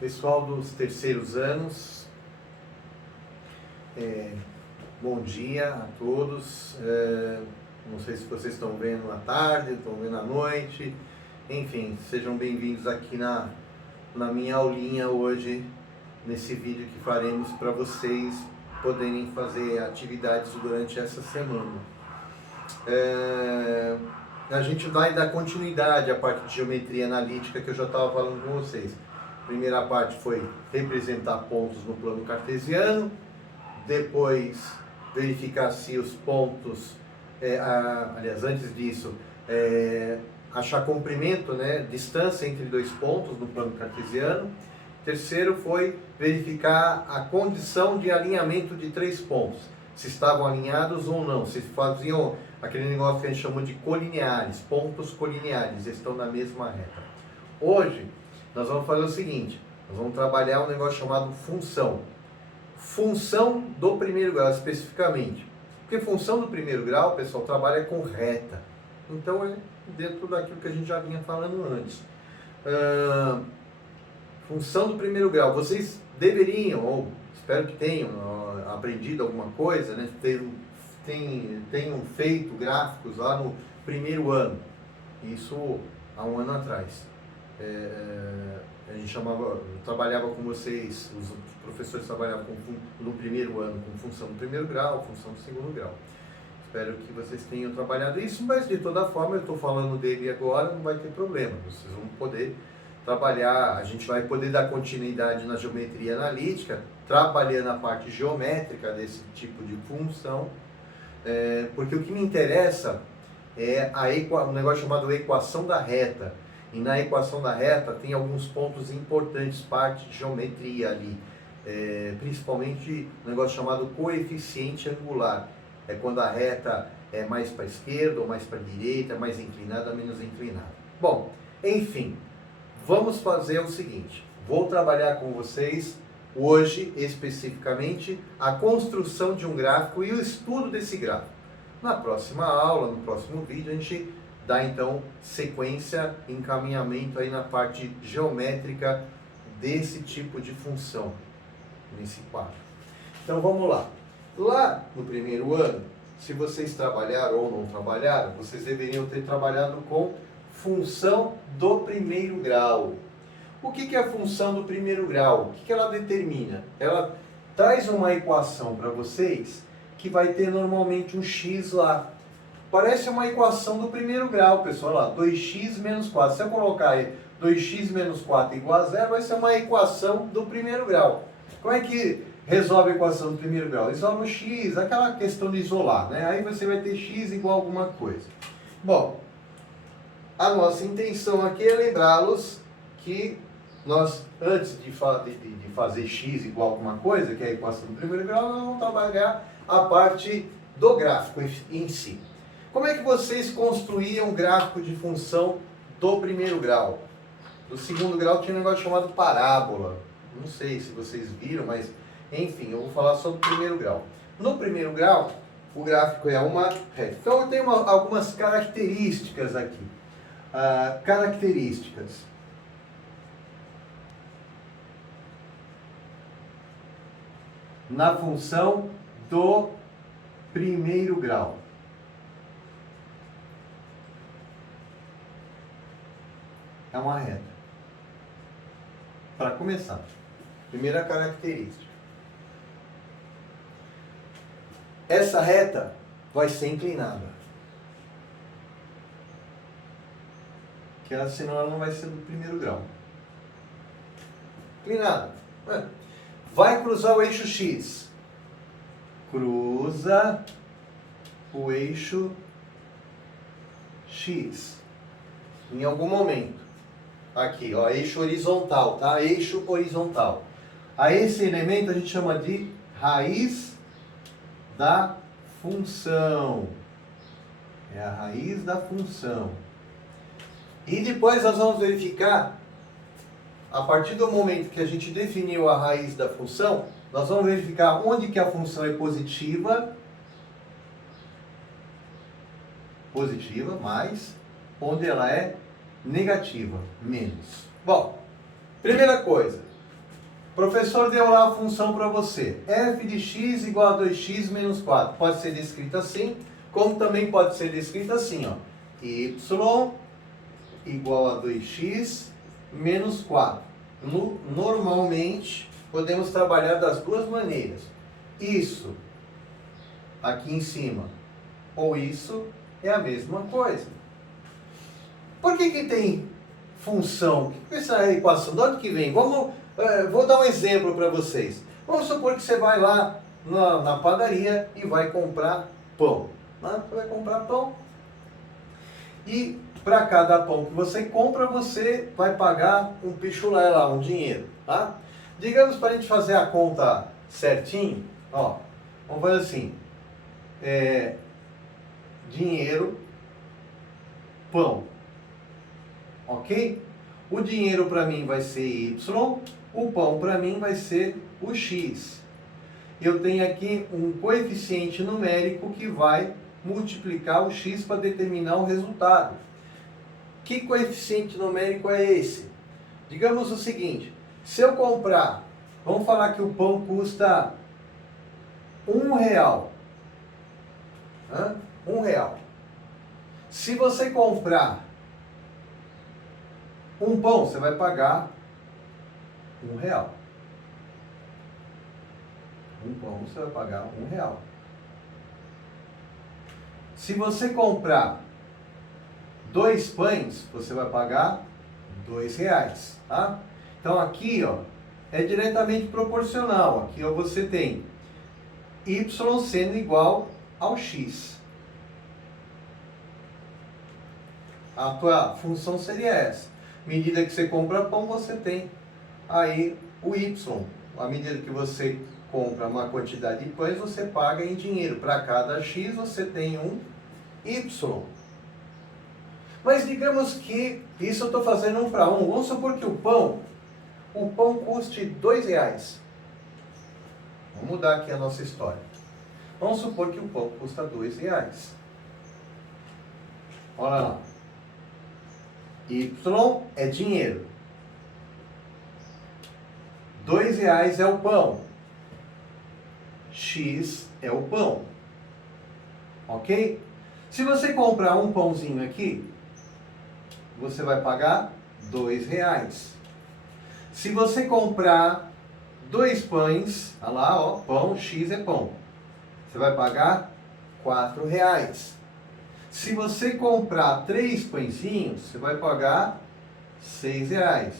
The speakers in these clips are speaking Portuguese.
Pessoal dos terceiros anos, bom dia a todos. Não sei se vocês estão vendo à tarde, estão vendo à noite. Enfim, sejam bem-vindos aqui na minha aulinha hoje, nesse vídeo que faremos para vocês poderem fazer atividades durante essa semana. A gente vai dar continuidade à parte de geometria analítica que eu já estava falando com vocês. A primeira parte foi representar pontos no plano cartesiano, depois verificar se os pontos, aliás, antes disso, achar comprimento, distância entre dois pontos no plano cartesiano. Terceiro foi verificar a condição de alinhamento de três pontos, se estavam alinhados ou não, se faziam aquele negócio que a gente chamou de colineares, pontos colineares, estão na mesma reta. Hoje, nós vamos fazer o seguinte, nós vamos trabalhar um negócio chamado função. Função do primeiro grau, especificamente. Porque função do primeiro grau, pessoal, trabalha com reta. Então, é dentro daquilo que a gente já vinha falando antes. Função do primeiro grau. Vocês deveriam, ou espero que tenham aprendido alguma coisa, tenham feito gráficos lá no primeiro ano. Isso há um ano atrás. A gente trabalhava com vocês, os professores trabalhavam no primeiro ano com função do primeiro grau, função do segundo grau. Espero que vocês tenham trabalhado isso, mas de toda forma eu estou falando dele agora, não vai ter problema. Vocês vão poder trabalhar, a gente vai poder dar continuidade na geometria analítica, trabalhando a parte geométrica desse tipo de função, porque o que me interessa é um negócio chamado equação da reta. E na equação da reta tem alguns pontos importantes, parte de geometria ali, principalmente um negócio chamado coeficiente angular. É quando a reta é mais para a esquerda ou mais para a direita, mais inclinada ou menos inclinada. Bom, enfim, vamos fazer o seguinte, vou trabalhar com vocês hoje especificamente a construção de um gráfico e o estudo desse gráfico. Na próxima aula, no próximo vídeo, a gente dá então sequência, encaminhamento aí na parte geométrica desse tipo de função, nesse quadro. Então vamos lá. Lá no primeiro ano, se vocês trabalharam ou não trabalharam, vocês deveriam ter trabalhado com função do primeiro grau. O que é a função do primeiro grau? O que ela determina? Ela traz uma equação para vocês que vai ter normalmente um x lá. Parece uma equação do primeiro grau, pessoal, lá, 2x menos 4. Se eu colocar aí 2x menos 4 igual a 0, vai ser uma equação do primeiro grau. Como é que resolve a equação do primeiro grau? Isola o x, aquela questão de isolar, né? Aí você vai ter x igual a alguma coisa. Bom, a nossa intenção aqui é lembrá-los que nós, antes de fazer x igual a alguma coisa, que é a equação do primeiro grau, nós vamos trabalhar a parte do gráfico em si. Como é que vocês construíam um gráfico de função do primeiro grau? Do segundo grau tinha um negócio chamado parábola. Não sei se vocês viram, mas enfim, eu vou falar sobre o primeiro grau. No primeiro grau, o gráfico é uma reta. Então eu tenho algumas características aqui. Características. Na função do primeiro grau. É uma reta. Para começar, primeira característica. Essa reta vai ser inclinada. Senão ela não vai ser do primeiro grau. Inclinada. Vai cruzar o eixo X. Cruza o eixo X. Em algum momento. Aqui, ó, eixo horizontal, tá? Eixo horizontal. A esse elemento a gente chama de raiz da função. É a raiz da função. E depois nós vamos verificar, a partir do momento que a gente definiu a raiz da função, nós vamos verificar onde que a função é positiva, mais, onde ela é negativa, menos. Bom, primeira coisa, professor deu lá a função para você. F de x igual a 2x menos 4. Pode ser descrito assim, como também pode ser descrito assim, ó. Y igual a 2x menos 4. Normalmente, podemos trabalhar das duas maneiras. Isso aqui em cima ou isso é a mesma coisa. Por que tem função? O que é essa equação? De onde que vem? Vou dar um exemplo para vocês. Vamos supor que você vai lá na padaria e vai comprar pão. Você vai comprar pão e para cada pão que você compra, você vai pagar um pichulé lá, um dinheiro. Tá? Digamos, para a gente fazer a conta certinho, ó, vamos fazer assim. Dinheiro, pão. Ok? O dinheiro para mim vai ser Y, o pão para mim vai ser o X. Eu tenho aqui um coeficiente numérico que vai multiplicar o X para determinar o resultado. Que coeficiente numérico é esse? Digamos o seguinte, se eu comprar, vamos falar que o pão custa R$1. R$1. Se você comprar um pão, você vai pagar R$1. Um pão, você vai pagar R$1. Se você comprar 2 pães, você vai pagar R$2, tá? Então aqui, ó, é diretamente proporcional. Aqui, ó, você tem Y sendo igual ao X. A tua função seria essa. À medida que você compra pão, você tem aí o Y. À medida que você compra uma quantidade de pães, você paga em dinheiro. Para cada X, você tem um Y. Mas digamos que isso eu estou fazendo 1 para 1. Vamos supor que o pão custe R$2. Vamos mudar aqui a nossa história. Vamos supor que o pão custa R$2. Olha lá. Y é dinheiro. R$2 é o pão. X é o pão. Ok? Se você comprar um pãozinho aqui, você vai pagar R$2. Se você comprar 2 pães, olha lá, ó, pão, X é pão. Você vai pagar R$4. Se você comprar 3 pãezinhos, você vai pagar R$6.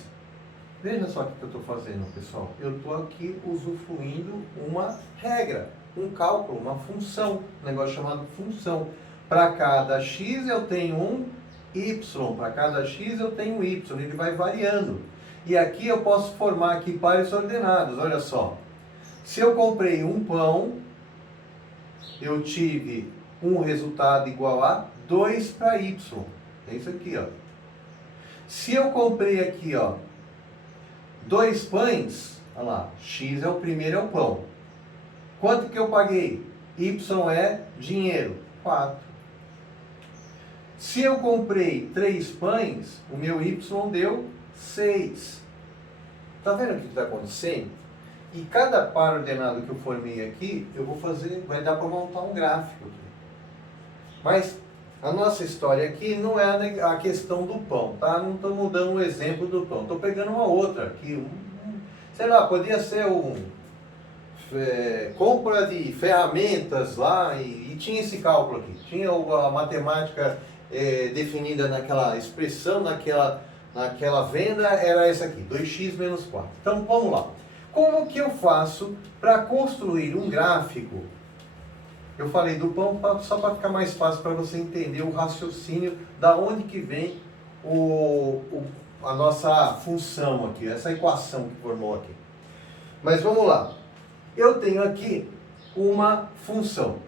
Veja só o que eu estou fazendo, pessoal. Eu estou aqui usufruindo uma regra, um cálculo, uma função, um negócio chamado função. Para cada X eu tenho um Y, para cada X eu tenho um Y, ele vai variando. E aqui eu posso formar aqui pares ordenados, olha só. Se eu comprei um pão, eu tive um resultado igual a 2 para Y. É isso aqui, ó. Se eu comprei aqui, ó, 2 pães, olha lá, X é o primeiro, é o pão. Quanto que eu paguei? Y é dinheiro, 4. Se eu comprei 3 pães, o meu Y deu 6. Tá vendo o que está acontecendo? E cada par ordenado que eu formei aqui, eu vou fazer, vai dar para montar um gráfico aqui. Mas a nossa história aqui não é a questão do pão, tá? Não estou mudando o exemplo do pão. Estou pegando uma outra aqui. Sei lá, podia ser compra de ferramentas lá e tinha esse cálculo aqui. Tinha a matemática definida naquela expressão, naquela venda, era essa aqui, 2x menos 4. Então vamos lá. Como que eu faço para construir um gráfico? Eu falei do pão só para ficar mais fácil para você entender o raciocínio da onde que vem a nossa função aqui, essa equação que formou aqui. Mas vamos lá. Eu tenho aqui uma função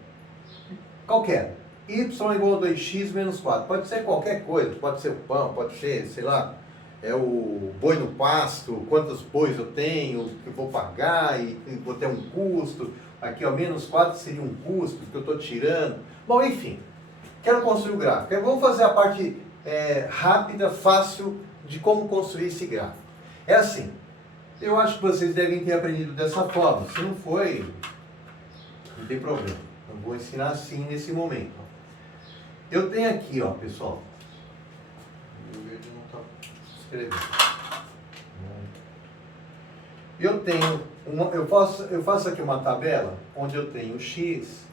qualquer. Y igual a 2x menos 4. Pode ser qualquer coisa. Pode ser o pão, pode ser, sei lá, o boi no pasto, quantos bois eu tenho, que eu vou pagar e vou ter um custo. Aqui, ó, menos 4 seria um custo que eu estou tirando. Bom, enfim, quero construir o gráfico. Vamos fazer a parte rápida, fácil de como construir esse gráfico. É assim, Eu acho que vocês devem ter aprendido dessa forma. Se não foi, não tem problema. Eu vou ensinar assim nesse momento. Eu tenho aqui, ó, pessoal. O verde não está escrevendo. Eu tenho eu faço aqui uma tabela onde eu tenho x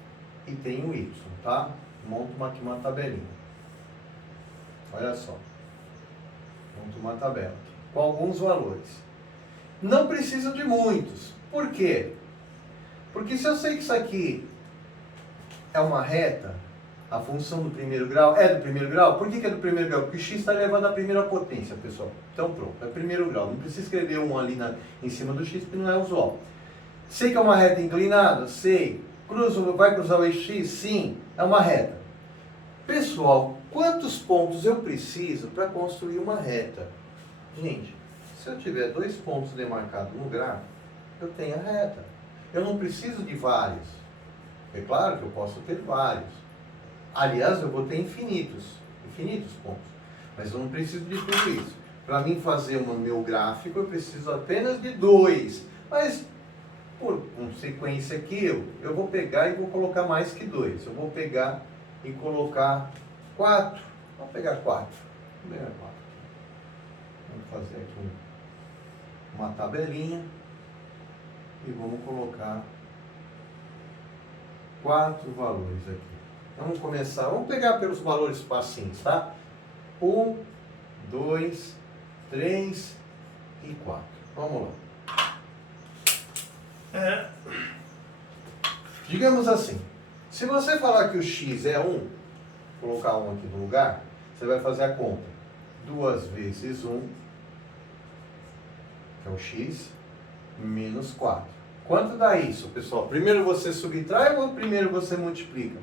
e tenho y, tá? Monto aqui uma tabelinha. Olha só. Monto uma tabela com alguns valores. Não preciso de muitos. Por quê? Porque se eu sei que isso aqui é uma reta, a função do primeiro grau é do primeiro grau. Por que é do primeiro grau? Porque x está elevado à primeira potência, pessoal. Então pronto, é primeiro grau. Não precisa escrever um ali em cima do x, porque não é usual. Sei que é uma reta inclinada? Sei. Vai cruzar o eixo x? Sim, é uma reta. Pessoal, quantos pontos eu preciso para construir uma reta? Gente, se eu tiver 2 pontos demarcados no gráfico, eu tenho a reta. Eu não preciso de vários. É claro que eu posso ter vários. Aliás, eu vou ter infinitos pontos. Mas eu não preciso de tudo isso. Para mim fazer o meu gráfico, eu preciso apenas de 2. Mas, por consequência aqui, eu vou pegar e vou colocar mais que 2. Eu vou pegar e colocar 4. Vamos pegar 4. Vamos pegar 4. Vamos fazer aqui uma tabelinha. E vamos colocar 4 valores aqui. Vamos começar, vamos pegar pelos valores facinhos, tá? 1, 2, 3 e 4. Vamos lá. Digamos assim, se você falar que o x é 1, colocar 1 aqui no lugar, você vai fazer a conta. 2 vezes 1, que é o x, menos 4. Quanto dá isso, pessoal? Primeiro você subtrai ou primeiro você multiplica?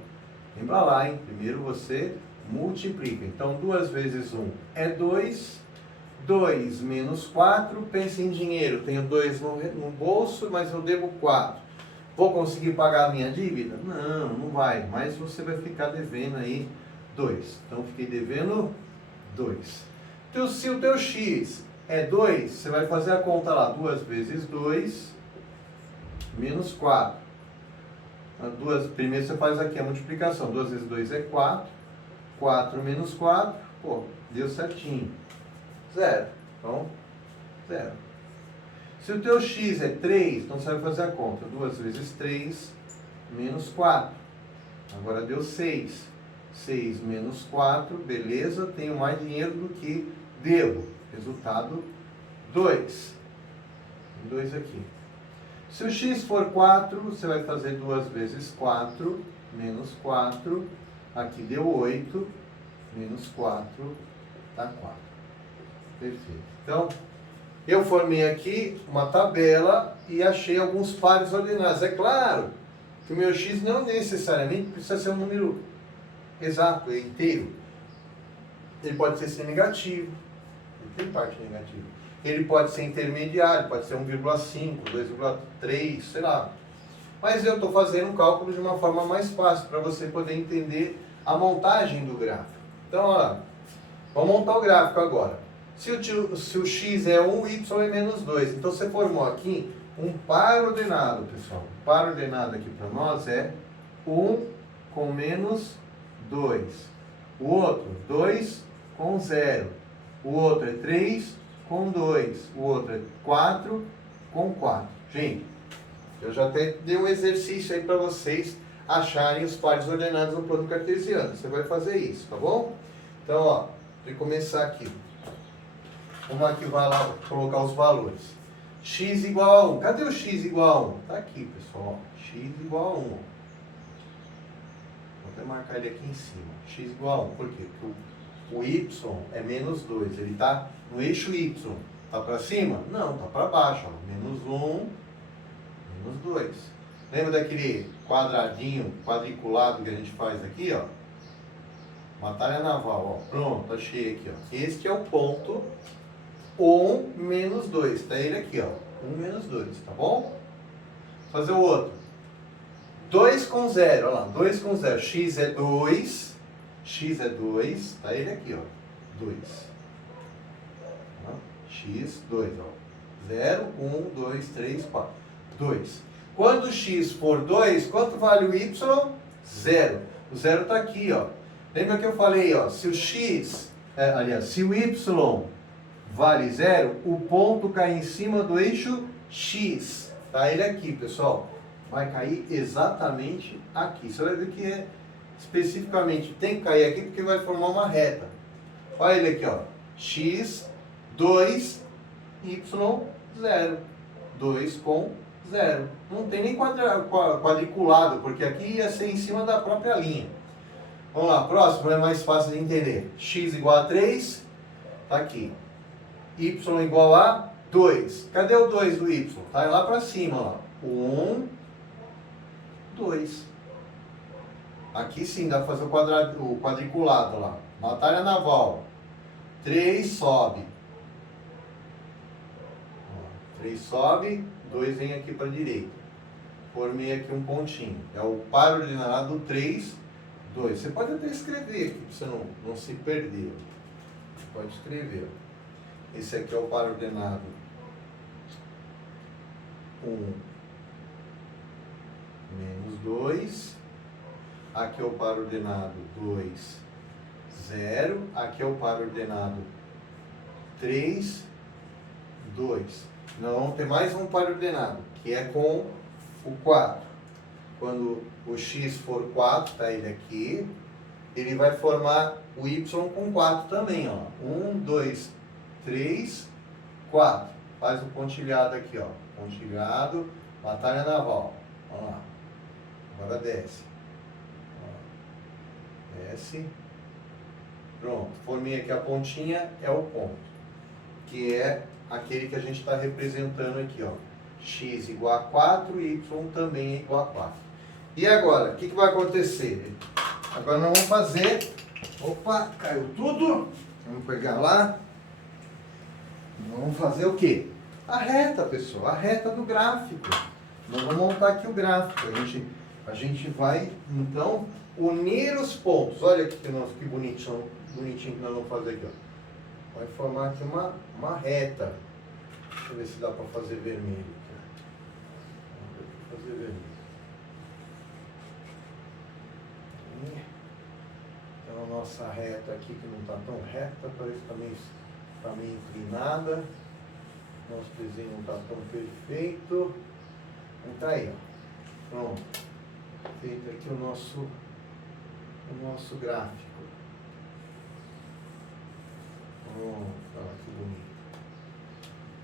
Lembra lá, hein? Primeiro você multiplica. Então, 2 vezes 1 é 2. 2 menos 4. Pense em dinheiro. Tenho 2 no bolso, mas eu devo 4. Vou conseguir pagar a minha dívida? Não, não vai. Mas você vai ficar devendo aí 2. Então, fiquei devendo 2. Então, se o teu x é 2, você vai fazer a conta lá. 2 vezes 2 menos 4. Primeiro você faz aqui a multiplicação. 2 vezes 2 é 4. 4 menos 4. Pô, deu certinho. 0. Então, 0. Se o teu x é 3, então você vai fazer a conta. 2 vezes 3 menos 4. Agora deu 6. 6 menos 4. Beleza, tenho mais dinheiro do que devo. Resultado 2. 2 aqui. Se o x for 4, você vai fazer 2 vezes 4, menos 4. Aqui deu 8, menos 4, dá 4. Perfeito. Então, eu formei aqui uma tabela e achei alguns pares ordenados. É claro que o meu x não necessariamente precisa ser um número exato, é inteiro. Ele pode ser negativo, ele tem parte negativa. Ele pode ser intermediário, pode ser 1,5, 2,3, sei lá. Mas eu estou fazendo um cálculo de uma forma mais fácil, para você poder entender a montagem do gráfico. Então, ó, vamos montar o gráfico agora. Se o x é 1, o y é menos 2. Então, você formou aqui um par ordenado, pessoal. O par ordenado aqui para nós é 1 com menos 2. O outro, 2 com 0. O outro é 3 com 2, o outro é 4 com 4. Gente, eu já até dei um exercício aí para vocês acharem os pares ordenados no plano cartesiano. Você vai fazer isso, tá bom? Então, ó, vou começar aqui. Vamos aqui, vai lá colocar os valores. X igual a 1. Cadê o x igual a 1? Tá aqui, pessoal. X igual a 1. Vou até marcar ele aqui em cima. X igual a 1. Por quê? Porque o y é menos 2, ele está no eixo y. Está para cima? Não, está para baixo. Ó. Menos 1, menos 2. Lembra daquele quadradinho quadriculado que a gente faz aqui? Ó? Batalha naval. Ó. Pronto, achei aqui. Ó. Este é o ponto 1 menos 2. Está ele aqui. Ó. 1 menos 2, tá bom? Fazer o outro. 2 com 0. Olha lá, 2 com 0. X é 2. X é 2, tá ele aqui, ó, 2. X, 2, ó. 0, 1, 2, 3, 4. 2. Quando x for 2, quanto vale o y? 0. O 0 está aqui, ó. Lembra que eu falei, ó, se o x, se o y vale 0, o ponto cai em cima do eixo x. Tá ele aqui, pessoal. Vai cair exatamente aqui. Você vai ver que especificamente tem que cair aqui porque vai formar uma reta. Olha ele aqui, ó. X, 2, y, 0. 2 com 0. Não tem nem quadriculado, porque aqui ia ser em cima da própria linha. Vamos lá, próximo é mais fácil de entender. X igual a 3, tá aqui. Y igual a 2. Cadê o 2 do y? Tá lá para cima, ó. 1, 2. Aqui sim dá para fazer o quadriculado lá. Batalha naval. 3 sobe. 3 sobe, 2 vem aqui para a direita. Formei aqui um pontinho. É o par ordenado 3, 2. Você pode até escrever aqui, para você não se perder. Você pode escrever. Esse aqui é o par ordenado 1 menos 2. Aqui é o par ordenado 2, 0. Aqui é o par ordenado 3, 2. Nós vamos ter mais um par ordenado, que é com o 4. Quando o x for 4, tá ele aqui, ele vai formar o y com 4 também, ó. 1, 2, 3, 4. Faz o pontilhado aqui, ó. Pontilhado, batalha naval. Vamos lá. Agora desce. Desce. Pronto. Formei aqui a pontinha, é o ponto. Que é aquele que a gente está representando aqui, ó. X igual a 4 e y também é igual a 4. E agora, o que vai acontecer? Agora nós vamos fazer... Opa, caiu tudo. Vamos pegar lá. Vamos fazer o quê? A reta, pessoal. A reta do gráfico. Nós vamos montar aqui o gráfico. A gente vai, então, unir os pontos. Olha aqui que bonitinho que nós vamos fazer aqui, ó. Vai formar aqui uma reta. Deixa eu ver se dá para fazer vermelho aqui. Fazer vermelho. Então a nossa reta aqui, que não está tão reta, parece que está meio inclinada. Nosso desenho não está tão perfeito. Então tá aí, ó. Pronto. Feito aqui o nosso gráfico. Olha que bonito.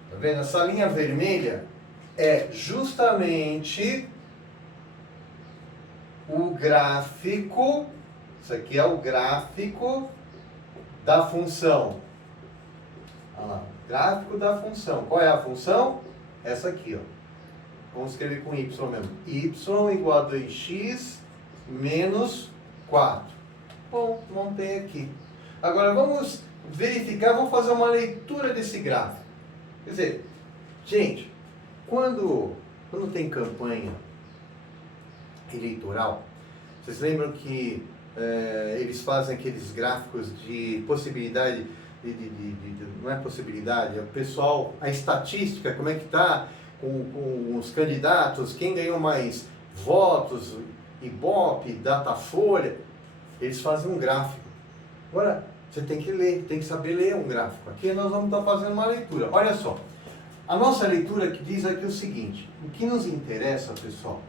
Tá vendo? Essa linha vermelha é justamente o gráfico. Isso aqui é o gráfico da função. Olha lá, gráfico da função. Qual é a função? Essa aqui, ó. Vamos escrever com y mesmo. Y igual a 2x menos 4. Bom, montei aqui. Agora vamos verificar, vamos fazer uma leitura desse gráfico. Quer dizer, gente, quando tem campanha eleitoral, vocês lembram que eles fazem aqueles gráficos de possibilidade, não é possibilidade, é o pessoal, a estatística, como é que está com os candidatos, quem ganhou mais votos, Ibope, Datafolha, eles fazem um gráfico. Agora, você tem que ler, tem que saber ler um gráfico. Aqui nós vamos estar fazendo uma leitura. Olha só, a nossa leitura que diz aqui o seguinte: o que nos interessa, pessoal,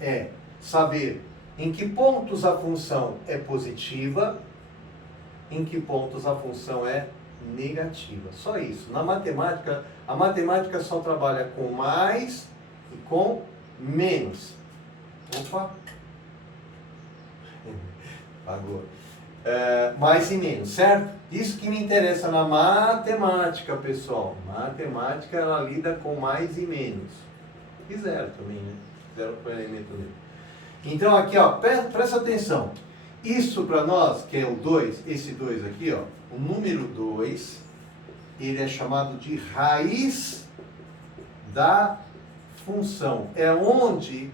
é saber em que pontos a função é positiva, em que pontos a função é negativa. Só isso. Na matemática, a matemática só trabalha com mais e com menos. Opa! Agora. Mais e menos, certo? Isso que me interessa na matemática, pessoal. Matemática, ela lida com mais e menos. E zero também, né? Zero por elemento mesmo. Então aqui, ó, presta atenção. Isso para nós, que é o 2, esse 2 aqui, ó, o número 2, ele é chamado de raiz da função. É onde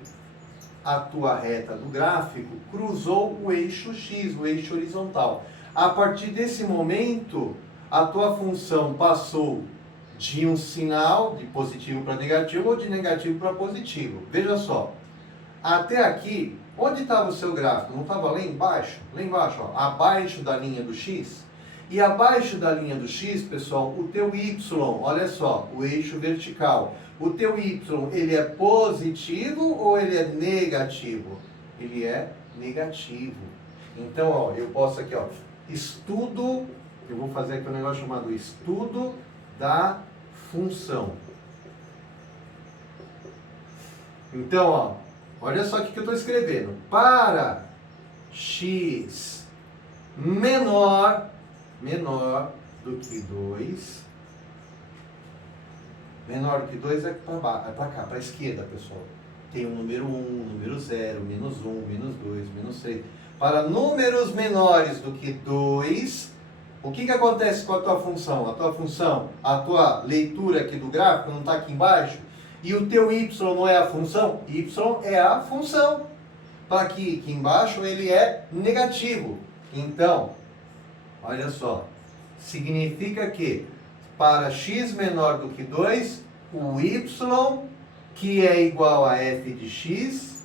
a tua reta do gráfico cruzou o eixo X, o eixo horizontal. A partir desse momento, a tua função passou de um sinal de positivo para negativo ou de negativo para positivo. Veja só, até aqui, onde estava o seu gráfico? Não estava lá embaixo? Lá embaixo, ó, abaixo da linha do X? E abaixo da linha do X, pessoal, o teu Y, olha só, o eixo vertical. O teu Y, ele é positivo ou ele é negativo? Ele é negativo. Então, ó, eu posso aqui, ó, estudo, eu vou fazer aqui um negócio chamado estudo da função. Então, ó, olha só o que eu estou escrevendo. Para x menor do que 2, menor do que 2 é para cá, para a esquerda, pessoal. Tem o número 1, número 0, menos 1, menos 2, menos 3. Para números menores do que 2, o que acontece com a tua função? A tua função, a tua leitura aqui do gráfico não está aqui embaixo? E o teu y não é a função? Y é a função. Para aqui embaixo ele é negativo. Então, olha só, significa que para x menor do que 2, o y, que é igual a f de x,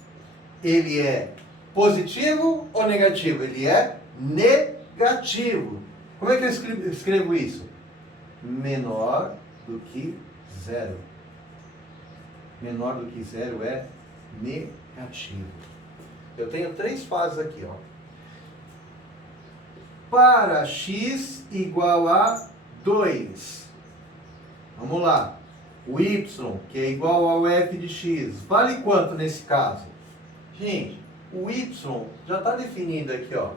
ele é positivo ou negativo? Ele é negativo. Como é que eu escrevo isso? Menor do que 0. Menor do que 0 é negativo. Eu tenho 3 fases aqui, ó. Para x igual a 2. Vamos lá. O y, que é igual ao f de x, vale quanto nesse caso? Gente, o y já está definido aqui, ó.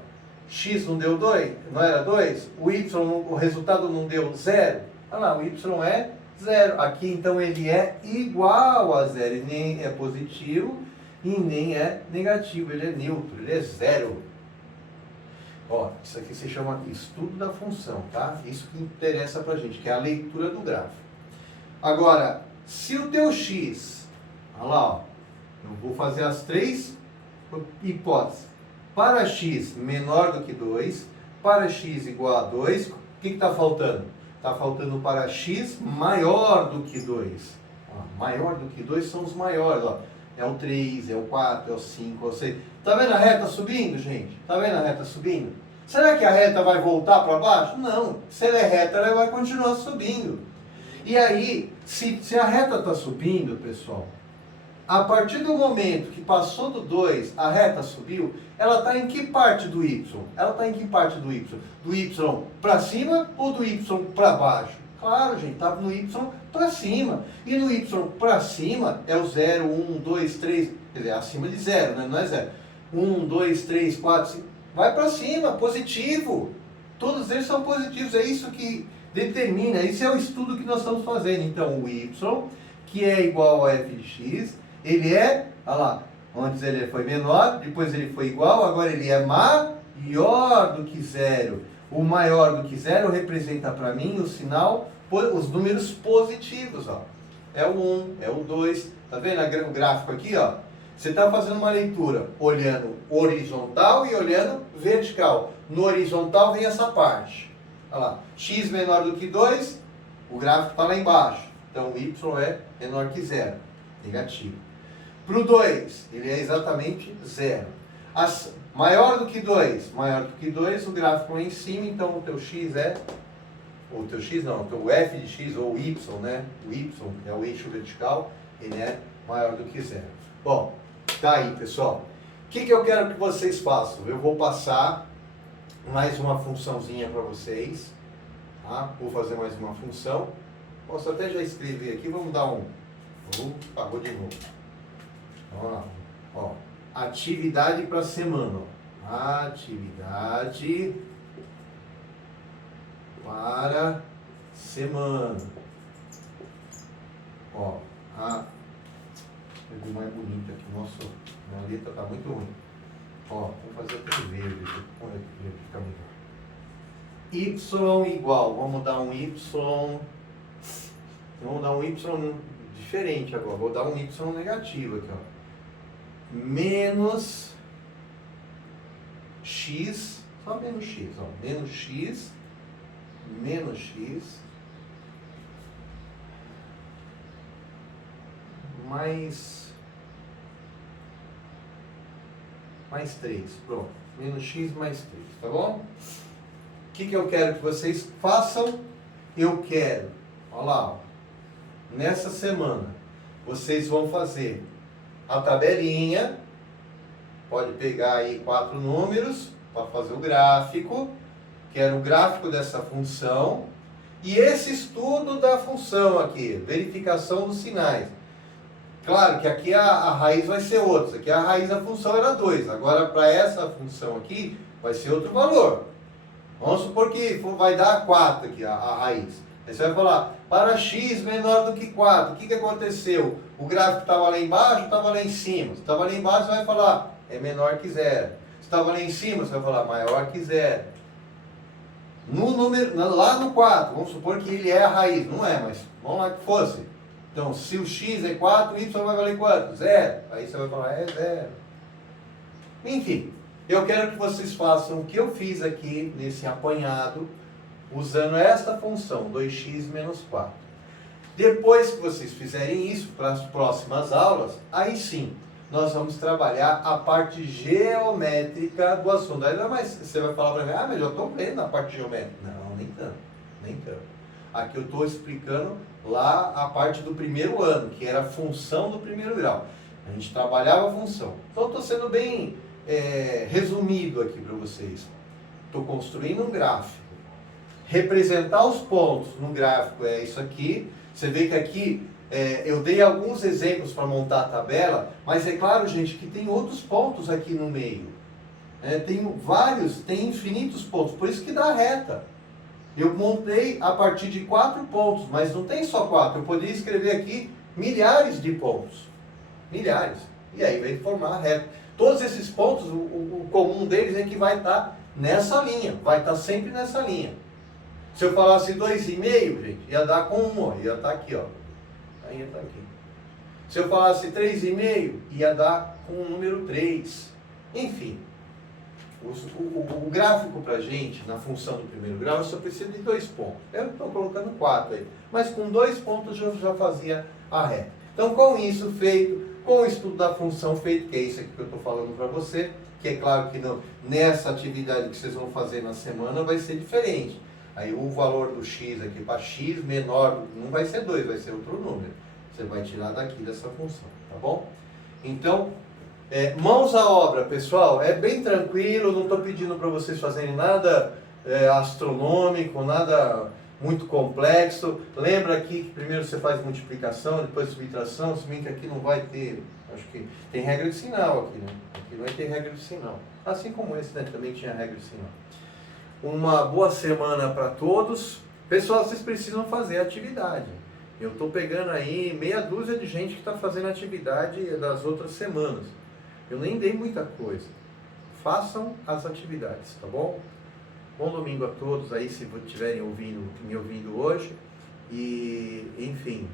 X não deu 2? Não era 2? O y, o resultado não deu 0? Olha lá, o y é 0. Aqui, então, ele é igual a 0. Ele nem é positivo e nem é negativo. Ele é neutro, ele é 0. Ó, isso aqui se chama estudo da função, tá? Isso que interessa pra gente, que é a leitura do gráfico. Agora, se o teu x, olha lá, ó, eu vou fazer as 3 hipóteses. Para x menor do que 2, para x igual a 2, o que está faltando? Está faltando para x maior do que 2. Ó, maior do que 2 são os maiores, ó. É o 3, é o 4, é o 5, é o 6. Tá vendo a reta subindo, gente? Tá vendo a reta subindo? Será que a reta vai voltar para baixo? Não. Se ela é reta, ela vai continuar subindo. E aí, se a reta está subindo, pessoal, a partir do momento que passou do 2, a reta subiu, ela está em que parte do y? Ela está em que parte do y? Do y para cima ou do y para baixo? Claro, gente, está no y para cima. E no y para cima é o 0, 1, 2, 3, quer dizer, acima de 0, né? Não é 0. 1, 2, 3, 4, 5. Vai para cima, positivo. Todos eles são positivos, é isso que determina, esse é o estudo que nós estamos fazendo. Então, o y, que é igual a f de x, ele é, olha lá, antes ele foi menor, depois ele foi igual, agora ele é maior do que 0. O maior do que 0 representa para mim o sinal, os números positivos, ó. É o 1, é o 2, tá vendo o gráfico aqui, ó? Você está fazendo uma leitura olhando horizontal e olhando vertical. No horizontal vem essa parte. Olha lá, x menor do que 2, o gráfico está lá embaixo. Então o y é menor que 0, negativo. Para o 2, ele é exatamente 0. Maior do que 2, o gráfico lá em cima, então o teu x é, ou o teu x não, o teu f de x, ou y, né? O y é o eixo vertical, ele é maior do que 0. Bom, tá aí, pessoal. O que eu quero que vocês façam? Eu vou passar mais uma funçãozinha para vocês, tá? Vou fazer mais uma função. Posso até já escrever aqui, vamos dar um... Apagou de novo. Vamos lá. Ó, atividade para semana. Ó. Atividade para semana. Ó, pegou mais bonita aqui. Nossa, minha letra tá muito ruim. Ó, vamos fazer até verde. Fica melhor. Y igual. Vamos dar um Y. Vamos dar um Y diferente agora. Vou dar um Y negativo aqui, ó. Menos x, só menos x, ó, menos x mais 3, pronto, menos x mais 3, tá bom? O que eu quero que vocês façam? Eu quero, olha lá, ó, nessa semana, vocês vão fazer a tabelinha, pode pegar aí 4 números para fazer o gráfico, quero o gráfico dessa função, e esse estudo da função aqui, verificação dos sinais. Claro que aqui a raiz vai ser outra, aqui a raiz da função era 2, agora para essa função aqui vai ser outro valor. Vamos supor que vai dar 4 aqui, a raiz. Aí você vai falar, para x menor do que 4, o que aconteceu? O gráfico estava lá embaixo ou estava lá em cima? Se estava lá embaixo, você vai falar, é menor que 0. Se estava lá em cima, você vai falar, maior que 0. No número, lá no 4, vamos supor que ele é a raiz, não é, mas vamos lá que fosse. Então, se o x é 4, y vai valer quanto? 0. Aí você vai falar, é 0. Enfim, eu quero que vocês façam o que eu fiz aqui nesse apanhado, usando esta função, 2x menos 4. Depois que vocês fizerem isso, para as próximas aulas, aí sim, nós vamos trabalhar a parte geométrica do assunto. Ainda mais, você vai falar para mim, mas eu estou vendo a parte geométrica. Não, nem tanto, nem tanto. Aqui eu estou explicando lá a parte do primeiro ano, que era a função do primeiro grau. A gente trabalhava a função. Então, estou sendo bem resumido aqui para vocês. Estou construindo um gráfico. Representar os pontos no gráfico é isso aqui. Você vê que aqui eu dei alguns exemplos para montar a tabela, mas é claro, gente, que tem outros pontos aqui no meio. Tem vários, tem infinitos pontos, por isso que dá reta. Eu montei a partir de 4 pontos, mas não tem só 4. Eu poderia escrever aqui milhares de pontos. Milhares. E aí vai formar a reta. Todos esses pontos, o comum deles é que vai estar nessa linha. Vai estar sempre nessa linha. Se eu falasse 2,5, gente, ia dar com 1, ó, ia estar aqui, ó. Aí ia estar aqui. Se eu falasse 3,5, ia dar com o número 3. Enfim. O gráfico para a gente, na função do primeiro grau, eu só preciso de 2 pontos. Eu estou colocando 4 aí. Mas com 2 pontos eu já fazia a reta. Então, com isso feito, com o estudo da função feito, que é isso aqui que eu estou falando para você, que é claro que nessa atividade que vocês vão fazer na semana vai ser diferente. Aí o valor do x aqui para x menor, não vai ser 2, vai ser outro número. Você vai tirar daqui dessa função, tá bom? Então, mãos à obra, pessoal, é bem tranquilo, não estou pedindo para vocês fazerem nada astronômico, nada muito complexo. Lembra aqui que primeiro você faz multiplicação, depois subtração, se bem que aqui não vai ter, acho que tem regra de sinal aqui, né? Aqui vai ter regra de sinal. Assim como esse, né? Também tinha regra de sinal. Uma boa semana para todos. Pessoal, vocês precisam fazer atividade. Eu estou pegando aí meia dúzia de gente que está fazendo atividade das outras semanas. Eu nem dei muita coisa. Façam as atividades, tá bom? Bom domingo a todos aí, se estiverem me ouvindo hoje. E, enfim,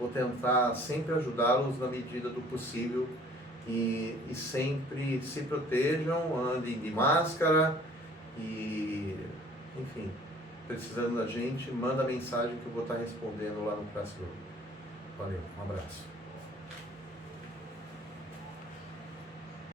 vou tentar sempre ajudá-los na medida do possível. E sempre se protejam, andem de máscara. E, enfim, precisando da gente, manda mensagem que eu vou estar respondendo lá no Classroom. Valeu, um abraço.